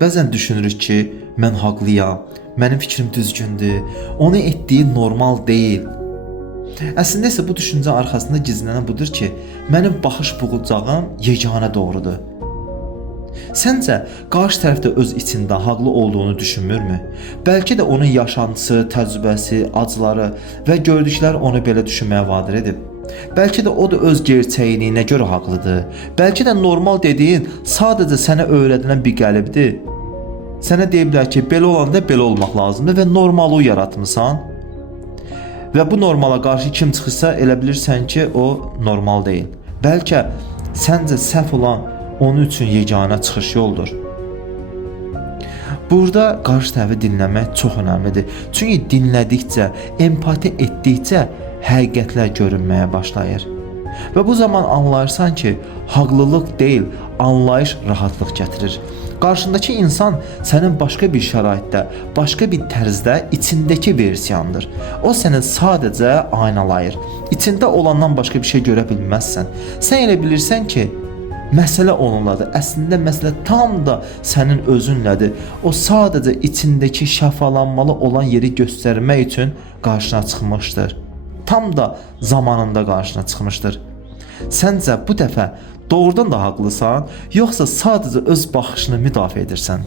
Bəzən düşünürük ki, mən haqlıyam, mənim fikrim düzgündür, onu etdiyi normal deyil. Əslində isə bu düşüncə arxasında gizlənən budur ki, mənim baxış buğucağım yeganə doğrudur. Səncə, qarşı tərəf də öz içində haqlı olduğunu düşünmürmü? Bəlkə də onun yaşantısı, təcrübəsi, acıları və gördükləri onu belə düşünməyə vadar edib. Bəlkə də o da öz gerçəkliyinə görə haqlıdır. Bəlkə də normal dediyin sadəcə sənə öyrədilən bir qəlibdir. Sənə deyiblər ki, belə olanda belə olmaq lazımdır və normalı yaratmısan. Və bu normala qarşı kim çıxırsa elə bilirsən ki, o normal deyil. Bəlkə səncə səhv olan onun üçün yeganə çıxış yoldur. Burada qarşı tərəfi dinləmək çox önəmlidir. Çünki dinlədikcə, empati etdikcə həqiqətlər görünməyə başlayır. Və bu zaman anlayırsan ki, haqlılıq deyil, anlayış rahatlıq gətirir. Qarşındakı insan sənin başqa bir şəraitdə, başqa bir tərzdə içindəki versiyandır. O səni sadəcə aynalayır. İçində olandan başqa bir şey görə bilməzsən. Sən elə bilirsən ki, məsələ onunladır. Əslində məsələ tam da sənin özünlədir. O sadəcə içindəki şəfalanmalı olan yeri göstərmək üçün qarşına çıxmışdır. Tam da zamanında qarşına çıxmışdır. Səncə bu dəfə doğrudan da haqlısan, yoxsa sadəcə öz baxışını müdafiə edirsən?